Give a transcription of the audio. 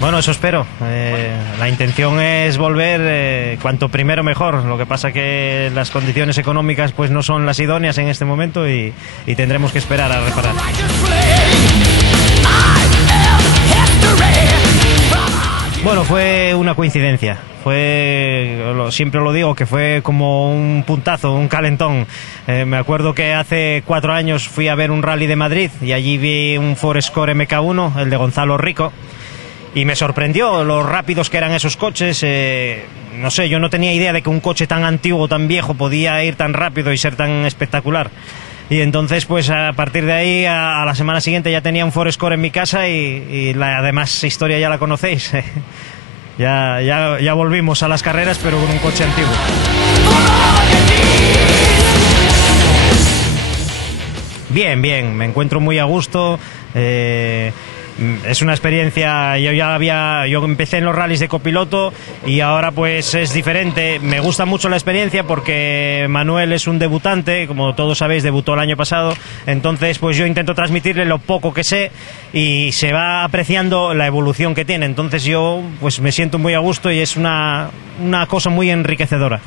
Bueno, eso espero. La intención es volver cuanto primero mejor. Lo que pasa que las condiciones económicas pues no son las idóneas en este momento y tendremos que esperar a reparar. Bueno, fue una coincidencia. Siempre lo digo, que fue como un puntazo, un calentón. Me acuerdo que hace 4 años fui a ver un rally de Madrid y allí vi un Forescore MK1, el de Gonzalo Rico. Y me sorprendió lo rápidos que eran esos coches. No sé, yo no tenía idea de que un coche tan antiguo, tan viejo, podía ir tan rápido y ser tan espectacular. Y entonces, pues a partir de ahí, a la semana siguiente ya tenía un Forescore en mi casa y la demás historia ya la conocéis. Ya volvimos a las carreras, pero con un coche antiguo. Bien, me encuentro muy a gusto. Es una experiencia. Yo empecé en los rallies de copiloto y ahora pues es diferente. Me gusta mucho la experiencia porque Manuel es un debutante, como todos sabéis, debutó el año pasado. Entonces pues yo intento transmitirle lo poco que sé y se va apreciando la evolución que tiene. Entonces yo pues me siento muy a gusto y es una cosa muy enriquecedora.